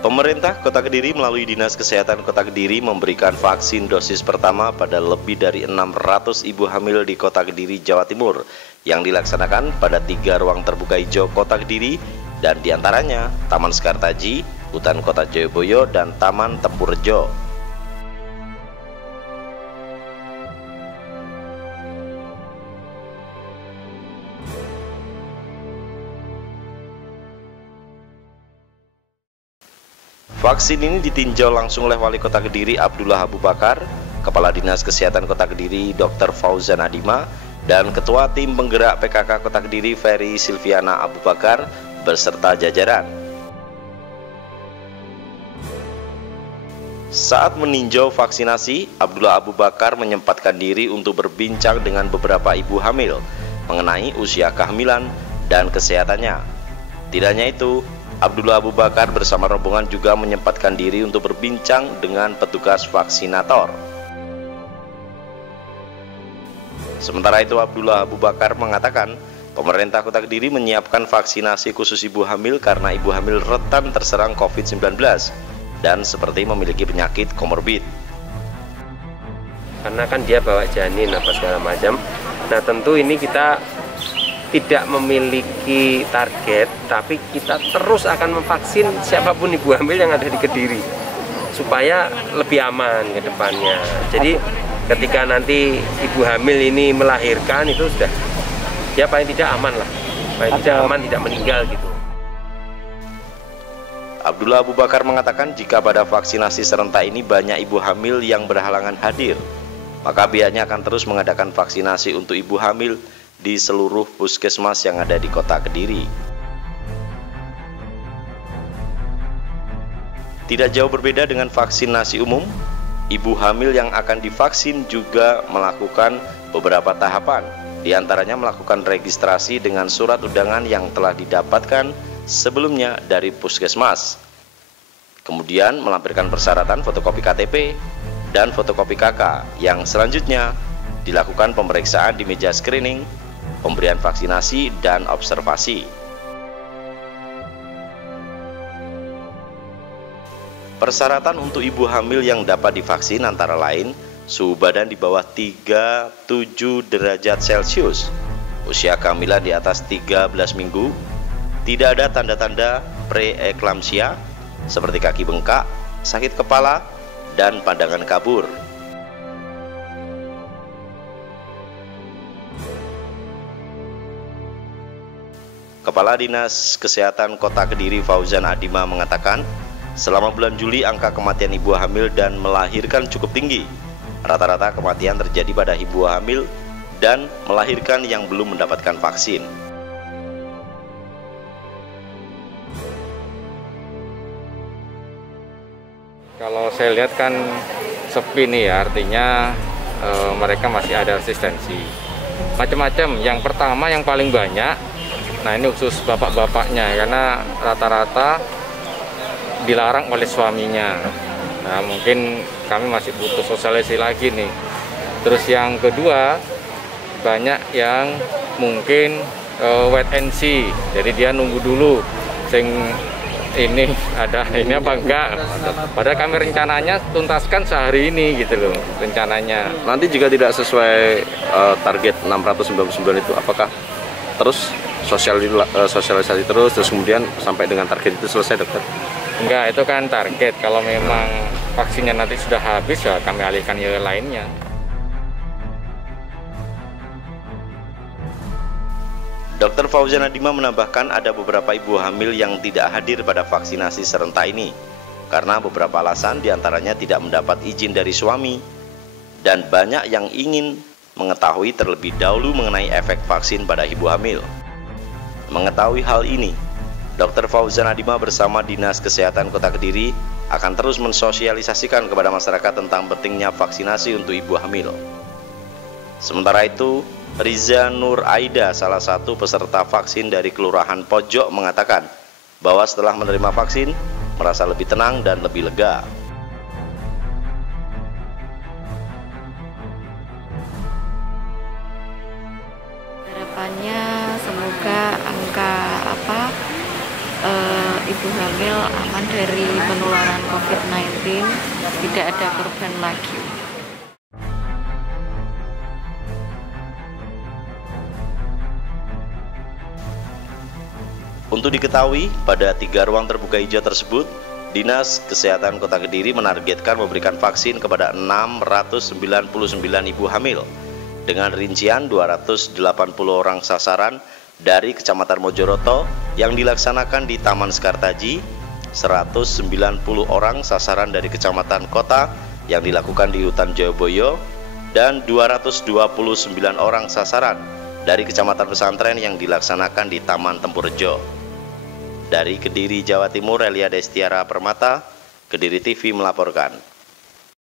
Pemerintah Kota Kediri melalui Dinas Kesehatan Kota Kediri memberikan vaksin dosis pertama pada lebih dari 600 ibu hamil di Kota Kediri, Jawa Timur yang dilaksanakan pada 3 ruang terbuka hijau Kota Kediri dan diantaranya Taman Sekartaji, Hutan Kota Joyoboyo, dan Taman Tempurjo. Vaksin ini ditinjau langsung oleh Wali Kota Kediri Abdullah Abu Bakar, Kepala Dinas Kesehatan Kota Kediri Dr. Fauzan Adima, dan Ketua Tim Penggerak PKK Kota Kediri Ferry Silviana Abu Bakar beserta jajaran. Saat meninjau vaksinasi, Abdullah Abu Bakar menyempatkan diri untuk berbincang dengan beberapa ibu hamil mengenai usia kehamilan dan kesehatannya. Tidak hanya itu, Abdullah Abu Bakar bersama rombongan juga menyempatkan diri untuk berbincang dengan petugas vaksinator. Sementara itu, Abdullah Abu Bakar mengatakan, pemerintah Kota Kediri menyiapkan vaksinasi khusus ibu hamil karena ibu hamil rentan terserang COVID-19 dan seperti memiliki penyakit komorbid. Karena kan dia bawa janin apa segala macam. Nah, tentu ini kita tidak memiliki target, tapi kita terus akan memvaksin siapapun ibu hamil yang ada di Kediri supaya lebih aman ke depannya. Jadi ketika nanti ibu hamil ini melahirkan itu sudah ya paling tidak aman lah, paling tidak aman, tidak meninggal gitu. Abdullah Abu Bakar mengatakan jika pada vaksinasi serentak ini banyak ibu hamil yang berhalangan hadir, maka pihaknya akan terus mengadakan vaksinasi untuk ibu hamil di seluruh puskesmas yang ada di Kota Kediri. Tidak jauh berbeda dengan vaksinasi umum, ibu hamil yang akan divaksin juga melakukan beberapa tahapan, di antaranya melakukan registrasi dengan surat undangan yang telah didapatkan sebelumnya dari puskesmas. Kemudian melampirkan persyaratan fotokopi KTP dan fotokopi KK yang selanjutnya dilakukan pemeriksaan di meja screening, pemberian vaksinasi, dan observasi. Persyaratan untuk ibu hamil yang dapat divaksin antara lain suhu badan di bawah 37 derajat Celcius, usia kehamilan di atas 13 minggu, tidak ada tanda-tanda preeklamsia seperti kaki bengkak, sakit kepala, dan pandangan kabur. Kepala Dinas Kesehatan Kota Kediri Fauzan Adima mengatakan, selama bulan Juli angka kematian ibu hamil dan melahirkan cukup tinggi. Rata-rata kematian terjadi pada ibu hamil dan melahirkan yang belum mendapatkan vaksin. Kalau saya lihat kan sepi nih ya, artinya mereka masih ada resistensi. Macam-macam, yang pertama yang paling banyak, nah ini khusus bapak-bapaknya, karena rata-rata dilarang oleh suaminya. Nah mungkin kami masih butuh sosialisasi lagi nih. Terus yang kedua, banyak yang mungkin wait and see, jadi dia nunggu dulu ini ada ini apa enggak. Padahal kami rencananya tuntaskan sehari ini gitu loh rencananya. Nanti jika tidak sesuai target 699 itu, apakah terus sosialisasi terus kemudian sampai dengan target itu selesai, dokter? Enggak, itu kan target. Kalau memang vaksinnya nanti sudah habis ya kami alihkan ke lainnya. Dr. Fauzan Adima menambahkan ada beberapa ibu hamil yang tidak hadir pada vaksinasi serentak ini karena beberapa alasan, diantaranya tidak mendapat izin dari suami dan banyak yang ingin mengetahui terlebih dahulu mengenai efek vaksin pada ibu hamil. Mengetahui hal ini, Dr. Fauzan Adima bersama Dinas Kesehatan Kota Kediri akan terus mensosialisasikan kepada masyarakat tentang pentingnya vaksinasi untuk ibu hamil. Sementara itu, Riza Nur Aida, salah satu peserta vaksin dari Kelurahan Pojok, mengatakan bahwa setelah menerima vaksin, merasa lebih tenang dan lebih lega. Harapannya semoga angka ibu hamil aman dari penularan COVID-19, tidak ada korban lagi. Untuk diketahui, pada 3 ruang terbuka hijau tersebut, Dinas Kesehatan Kota Kediri menargetkan memberikan vaksin kepada 699 ibu hamil dengan rincian 280 orang sasaran dari Kecamatan Mojoroto yang dilaksanakan di Taman Sekartaji, 190 orang sasaran dari Kecamatan Kota yang dilakukan di Hutan Joyoboyo, dan 229 orang sasaran dari Kecamatan Pesantren yang dilaksanakan di Taman Tempurrejo. Dari Kediri, Jawa Timur, Elia Destiara Permata, Kediri TV melaporkan.